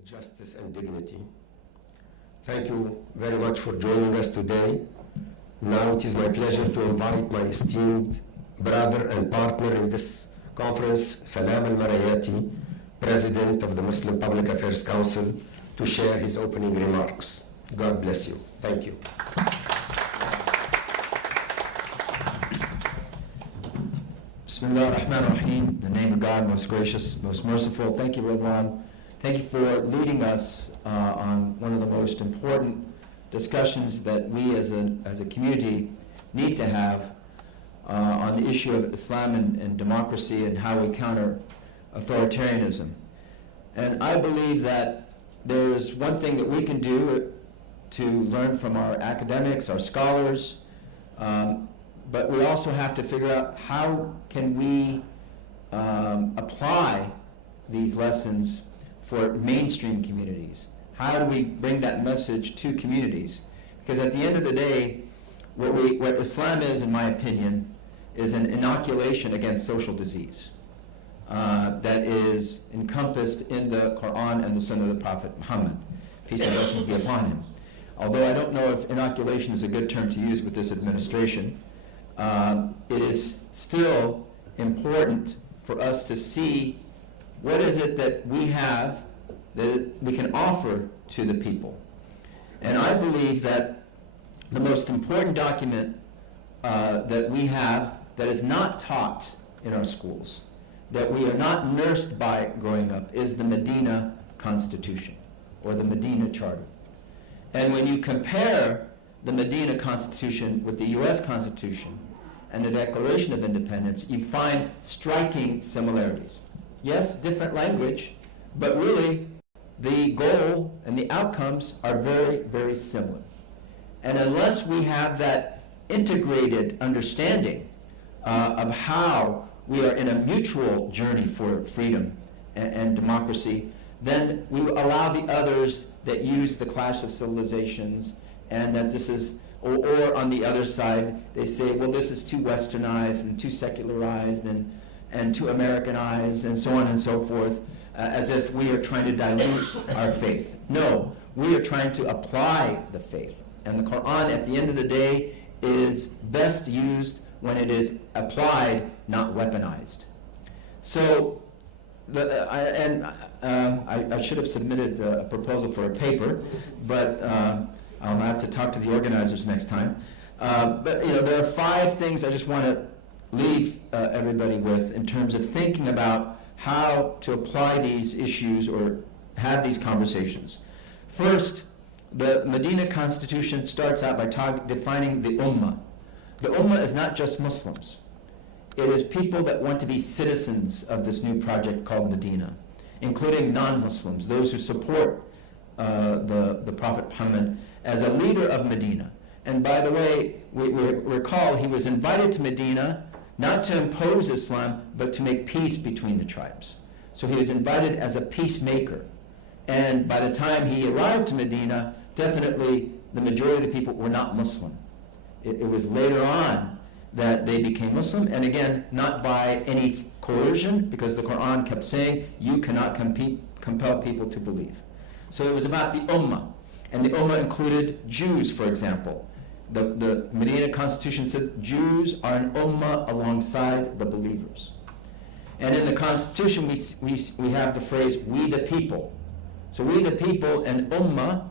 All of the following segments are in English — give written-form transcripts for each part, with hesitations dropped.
with justice and dignity. Thank you very much for joining us today. Now it is my pleasure to invite my esteemed brother and partner in this conference, Salam al-Marayati, President of the Muslim Public Affairs Council, to share his opening remarks. God bless you. Thank you. Bismillah ar-Rahman ar-Rahim, in the name of God, most gracious, most merciful. Thank you, Ridwan. Thank you for leading us on one of the most important discussions that we as a community need to have on the issue of Islam and democracy and how we counter authoritarianism. And I believe that there is one thing that we can do to learn from our academics, our scholars, but we also have to figure out how can we apply these lessons for mainstream communities. How do we bring that message to communities? Because at the end of the day, what Islam is, in my opinion, is an inoculation against social disease that is encompassed in the Quran and the Sunnah of the Prophet Muhammad, peace and blessings be upon him. Although I don't know if inoculation is a good term to use with this administration, it is still important for us to see what is it that we have that we can offer to the people. And I believe that the most important document that we have that is not taught in our schools, that we are not nursed by growing up, is the Medina Constitution, or the Medina Charter. And when you compare the Medina Constitution with the U.S. Constitution and the Declaration of Independence, you find striking similarities. Yes, different language, but really the goal and the outcomes are very, very similar. And unless we have that integrated understanding of how we are in a mutual journey for freedom and democracy, then we will allow the others that use the clash of civilizations and that this is, or on the other side, they say, well, this is too westernized and too secularized and too Americanized and so on and so forth, as if we are trying to dilute our faith. No, we are trying to apply the faith. And the Quran, at the end of the day, is best used when it is applied, not weaponized. So, I should have submitted a proposal for a paper, but I'll have to talk to the organizers next time. But there are 5 things I just want to leave everybody with in terms of thinking about how to apply these issues or have these conversations. First, the Medina Constitution starts out by defining the Ummah. The Ummah is not just Muslims. It is people that want to be citizens of this new project called Medina, including non-Muslims, those who support the Prophet Muhammad as a leader of Medina. And by the way, we recall he was invited to Medina not to impose Islam, but to make peace between the tribes. So he was invited as a peacemaker. And by the time he arrived to Medina, definitely the majority of the people were not Muslim. It was later on that they became Muslim, and again, not by any coercion, because the Quran kept saying, you cannot compel people to believe. So it was about the Ummah. And the Ummah included Jews, for example. The Medina Constitution said Jews are an Ummah alongside the believers. And in the Constitution, we have the phrase, we the people. So we the people and Ummah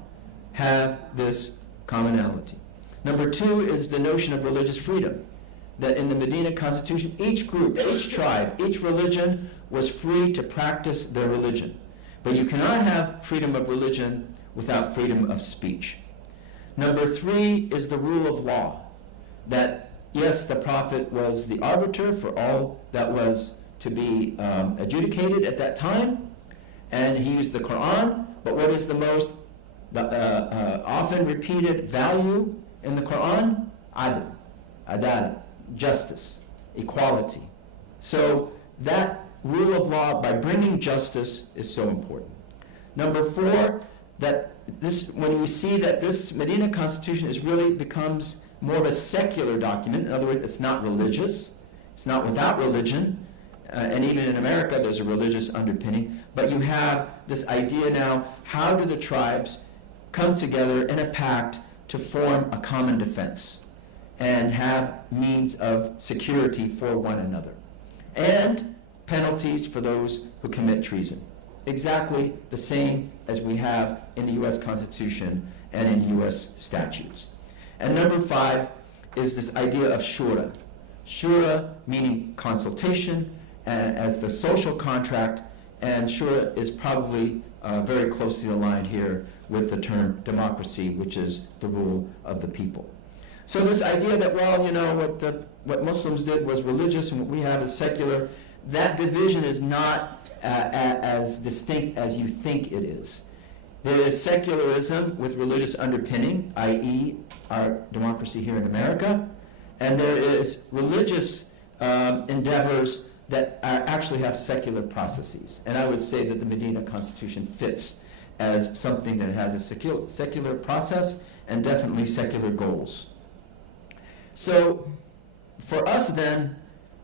have this commonality. Number 2 is the notion of religious freedom. That in the Medina Constitution, each group, each tribe, each religion was free to practice their religion. But you cannot have freedom of religion without freedom of speech. Number 3 is the rule of law. That, yes, the Prophet was the arbiter for all that was to be adjudicated at that time, and he used the Quran, but what is the most often repeated value in the Quran? Adl, adalah, justice, equality. So that rule of law, by bringing justice, is so important. Number 4, that when we see that this Medina Constitution really becomes more of a secular document, in other words, it's not religious, it's not without religion, and even in America there's a religious underpinning, but you have this idea now, how do the tribes come together in a pact to form a common defense and have means of security for one another, and penalties for those who commit treason. Exactly the same as we have in the U.S. Constitution and in U.S. statutes. And number 5 is this idea of shura. Shura meaning consultation as the social contract, and shura is probably very closely aligned here with the term democracy, which is the rule of the people. So this idea that, well, you know, what Muslims did was religious and what we have is secular, that division is not as distinct as you think it is. There is secularism with religious underpinning, i.e. our democracy here in America, and there is religious endeavors that actually have secular processes. And I would say that the Medina Constitution fits as something that has a secular process and definitely secular goals. So for us then,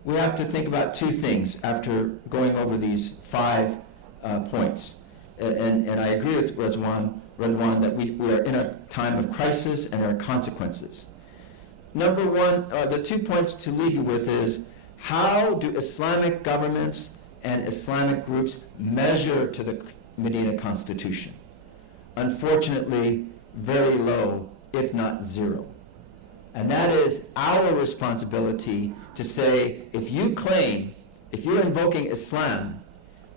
we have to think about 2 things after going over these 5 points. And I agree with Redwan that we are in a time of crisis and there are consequences. Number 1, the 2 points to leave you with is, how do Islamic governments and Islamic groups measure to the Medina Constitution? Unfortunately, very low, if not 0. And that is our responsibility to say, if you're invoking Islam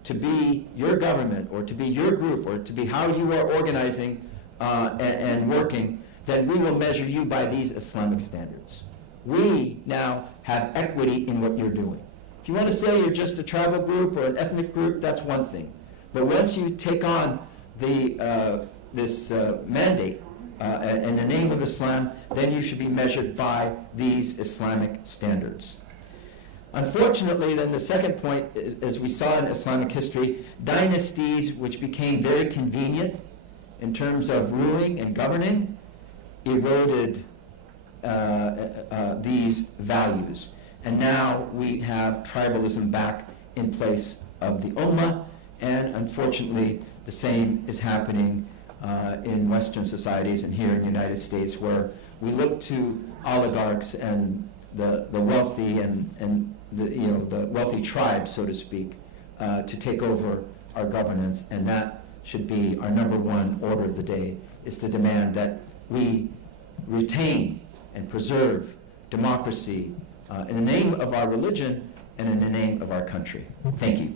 to be your government or to be your group or to be how you are organizing and working, then we will measure you by these Islamic standards. We now have equity in what you're doing. If you want to say you're just a tribal group or an ethnic group, that's one thing. But once you take on this mandate in the name of Islam, then you should be measured by these Islamic standards. Unfortunately, then the second point, as we saw in Islamic history, dynasties which became very convenient in terms of ruling and governing eroded these values. And now we have tribalism back in place of the Ummah, and unfortunately the same is happening in Western societies and here in the United States, where we look to oligarchs and the wealthy and the wealthy tribes, so to speak, to take over our governance, and that should be our number 1 order of the day, is to demand that we retain and preserve democracy in the name of our religion and in the name of our country. Thank you.